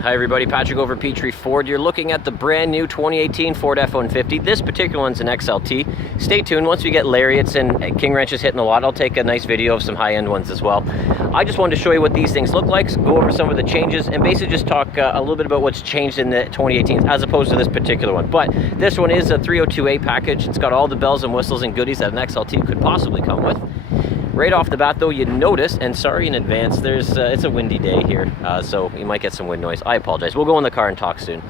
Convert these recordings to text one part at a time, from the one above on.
Hi everybody, Patrick over Petrie Ford. You're looking at the brand new 2018 Ford F-150. This particular one's an XLT. Stay tuned. Once we get lariats and king wrenches hitting a lot, I'll take a nice video of some high-end ones as well. I just wanted to show you what these things look like, go over some of the changes, and basically just talk a little bit about what's changed in the 2018 as opposed to this particular one. But this one is a 302A package. It's got all the bells and whistles and goodies that an XLT could possibly come with. Right off the bat though, you notice, and sorry in advance, it's a windy day here, so you might get some wind noise. I apologize. We'll go in the car and talk soon.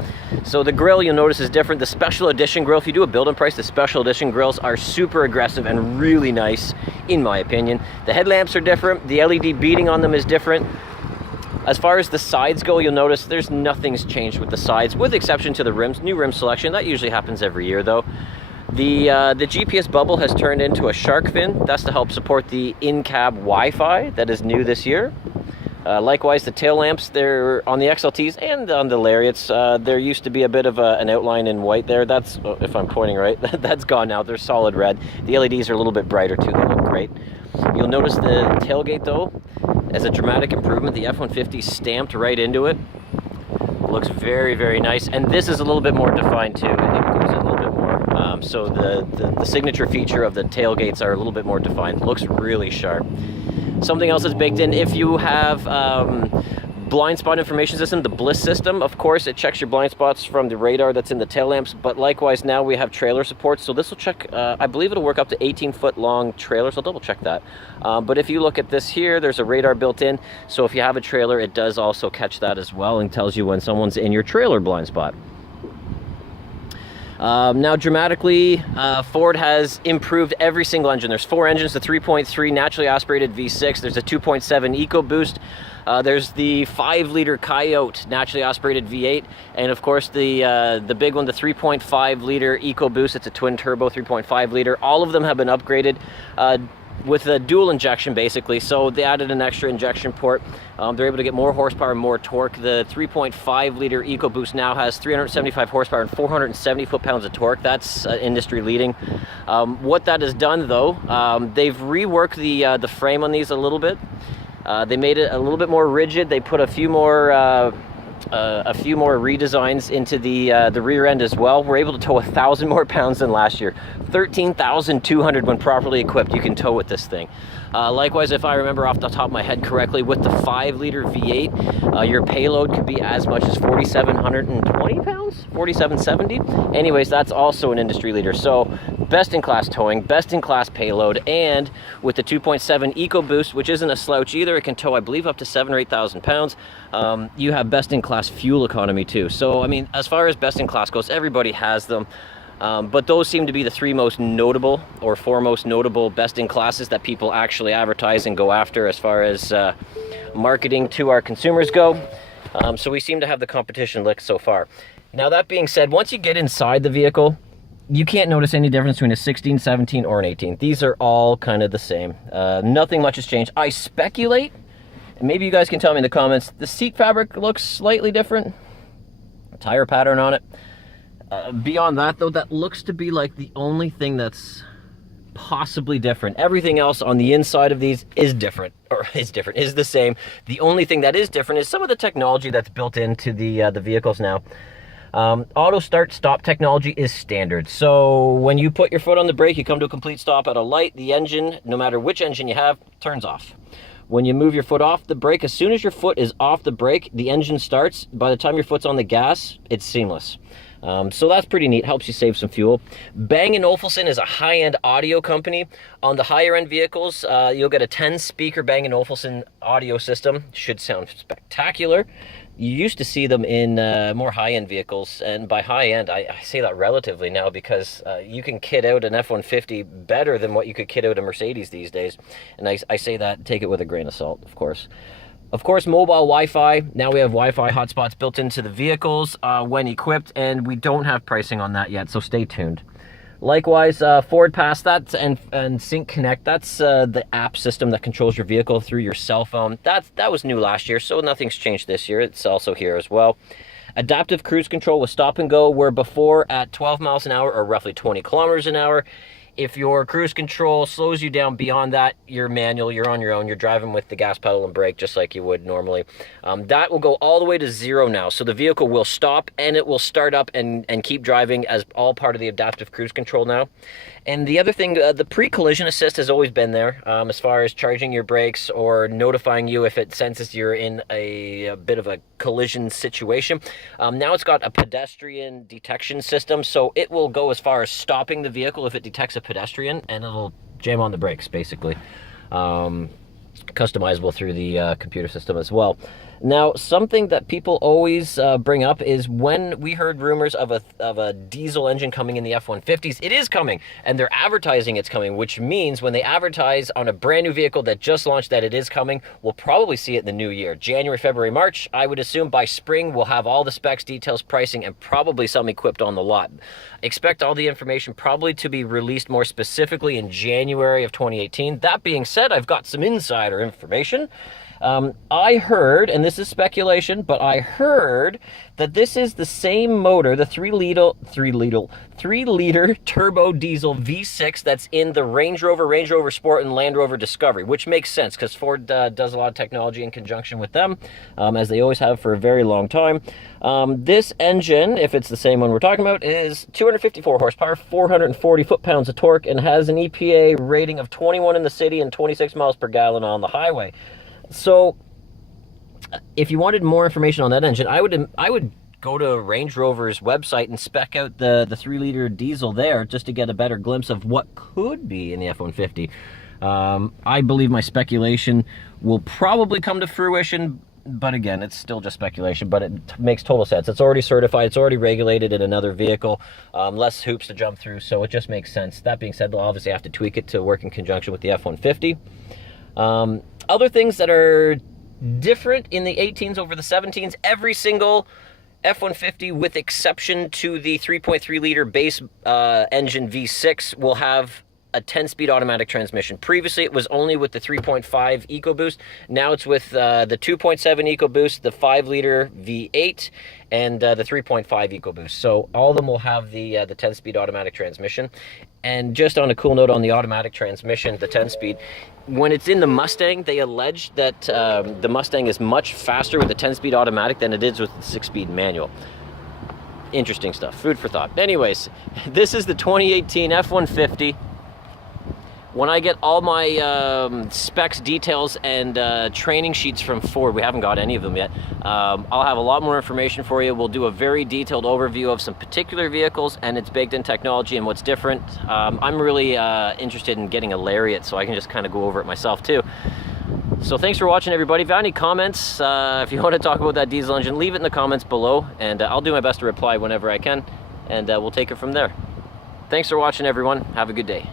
So the grille you'll notice is different. The special edition grille, if you do a build-in price, the special edition grills are super aggressive and really nice, in my opinion. The headlamps are different. The LED beading on them is different. As far as the sides go, you'll notice nothing's changed with the sides, with exception to the rims. New rim selection, that usually happens every year though. The GPS bubble has turned into a shark fin. That's to help support the in-cab Wi-Fi that is new this year. Likewise, the tail lamps, they're on the XLTs and on the Lariats. There used to be a bit of an outline in white there. That's, if I'm pointing right, that's gone now. They're solid red. The LEDs are a little bit brighter too. They look great. You'll notice the tailgate though, as a dramatic improvement. The F-150 stamped right into it. Looks very, very nice. And this is a little bit more defined too. It goes in a little bit more. So the signature feature of the tailgates are a little bit more defined. Looks really sharp. Something else that's baked in, if you have blind spot information system, the Bliss system, of course, it checks your blind spots from the radar that's in the tail lamps, but likewise now we have trailer support, so this will check, I believe it'll work up to 18-foot long trailers. I'll double check that. But if you look at this here, there's a radar built in, so if you have a trailer, it does also catch that as well and tells you when someone's in your trailer blind spot. Now dramatically, Ford has improved every single engine. There's 4 engines, the 3.3 naturally aspirated V6, there's a 2.7 EcoBoost, there's the 5-liter Coyote naturally aspirated V8, and of course the big one, the 3.5-liter EcoBoost. It's a twin turbo 3.5 liter. All of them have been upgraded with a dual injection basically, so they added an extra injection port. They're able to get more horsepower and more torque. The 3.5 liter EcoBoost now has 375 horsepower and 470 foot-pounds of torque. That's industry leading. What that has done though, they've reworked the frame on these a little bit. They made it a little bit more rigid. They put a few more redesigns into the rear end as well. We're able to tow 1,000 more pounds than last year. 13,200 when properly equipped you can tow with this thing. Likewise, if I remember off the top of my head correctly, with the 5-liter V8, your payload could be as much as 4,720 pounds, 4,770. Anyways, that's also an industry leader. So best-in-class towing, best-in-class payload, and with the 2.7 EcoBoost, which isn't a slouch either, it can tow, I believe, up to 7,000 or 8,000 pounds. You have best-in-class fuel economy too. So, I mean, as far as best-in-class goes, everybody has them. But those seem to be the 3 most notable or 4 most notable best-in-classes that people actually advertise and go after as far as marketing to our consumers go. So we seem to have the competition licked so far. Now, that being said, once you get inside the vehicle, you can't notice any difference between a 16, 17, or an 18. These are all kind of the same. Nothing much has changed. I speculate, and maybe you guys can tell me in the comments, the seat fabric looks slightly different. Tire pattern on it. Beyond that though, that looks to be like the only thing that's possibly different. Everything else on the inside of these is different, or is the same. The only thing that is different is some of the technology that's built into the vehicles now. Auto start stop technology is standard. So when you put your foot on the brake, you come to a complete stop at a light, the engine, no matter which engine you have, turns off. When you move your foot off the brake, as soon as your foot is off the brake, the engine starts. By the time your foot's on the gas, it's seamless. So that's pretty neat, helps you save some fuel. Bang & Olufsen is a high-end audio company. On the higher-end vehicles, you'll get a 10-speaker Bang & Olufsen audio system. Should sound spectacular. You used to see them in more high-end vehicles, and by high-end, I say that relatively now because you can kit out an F-150 better than what you could kit out a Mercedes these days. And I say that, take it with a grain of salt, of course. Of course, mobile Wi-Fi. Now we have Wi-Fi hotspots built into the vehicles when equipped, and we don't have pricing on that yet, so stay tuned. Likewise, Ford Pass, that's and Sync Connect, that's the app system that controls your vehicle through your cell phone. That was new last year, so nothing's changed this year. It's also here as well. Adaptive cruise control with stop and go, where before at 12 miles an hour or roughly 20 kilometers an hour, If your cruise control slows you down beyond that, you're manual, you're on your own, you're driving with the gas pedal and brake just like you would normally. That will go all the way to 0 now. So the vehicle will stop and it will start up and keep driving as all part of the adaptive cruise control now. And the other thing, the pre-collision assist has always been there as far as charging your brakes or notifying you if it senses you're in a bit of a collision situation. Now it's got a pedestrian detection system, so it will go as far as stopping the vehicle if it detects a pedestrian, and it'll jam on the brakes, basically. Customizable through the computer system as well. Now, something that people always bring up is when we heard rumors of a diesel engine coming in the F-150s, it is coming, and they're advertising it's coming, which means when they advertise on a brand new vehicle that just launched that it is coming, we'll probably see it in the new year. January, February, March, I would assume by spring we'll have all the specs, details, pricing, and probably some equipped on the lot. Expect all the information probably to be released more specifically in January of 2018. That being said, I've got some insider information. I heard, and this is speculation, but I heard that this is the same motor, the 3-liter turbo diesel V6 that's in the Range Rover Sport, and Land Rover Discovery, which makes sense because Ford does a lot of technology in conjunction with them, as they always have for a very long time. This engine, if it's the same one we're talking about, is 254 horsepower, 440 foot-pounds of torque, and has an EPA rating of 21 in the city and 26 miles per gallon on the highway. So, if you wanted more information on that engine, I would go to Range Rover's website and spec out the 3-liter diesel there just to get a better glimpse of what could be in the F-150. I believe my speculation will probably come to fruition, but again, it's still just speculation, but it makes total sense. It's already certified, it's already regulated in another vehicle, less hoops to jump through, so it just makes sense. That being said, they'll obviously have to tweak it to work in conjunction with the F-150. Other things that are different in the 18s over the 17s, every single F-150, with exception to the 3.3 liter base engine V6, will have a 10-speed automatic transmission. Previously, it was only with the 3.5 EcoBoost. Now it's with the 2.7 EcoBoost, the 5-liter V8, and the 3.5 EcoBoost. So all of them will have the 10-speed automatic transmission. And just on a cool note on the automatic transmission, the 10-speed, when it's in the Mustang, they allege that the Mustang is much faster with the 10-speed automatic than it is with the 6-speed manual. Interesting stuff. Food for thought. Anyways, this is the 2018 F-150. When I get all my specs, details, and training sheets from Ford, we haven't got any of them yet, I'll have a lot more information for you. We'll do a very detailed overview of some particular vehicles and its baked-in technology and what's different. I'm really interested in getting a Lariat, so I can just kind of go over it myself too. So thanks for watching, everybody. If you have any comments, if you want to talk about that diesel engine, leave it in the comments below, and I'll do my best to reply whenever I can, and we'll take it from there. Thanks for watching, everyone. Have a good day.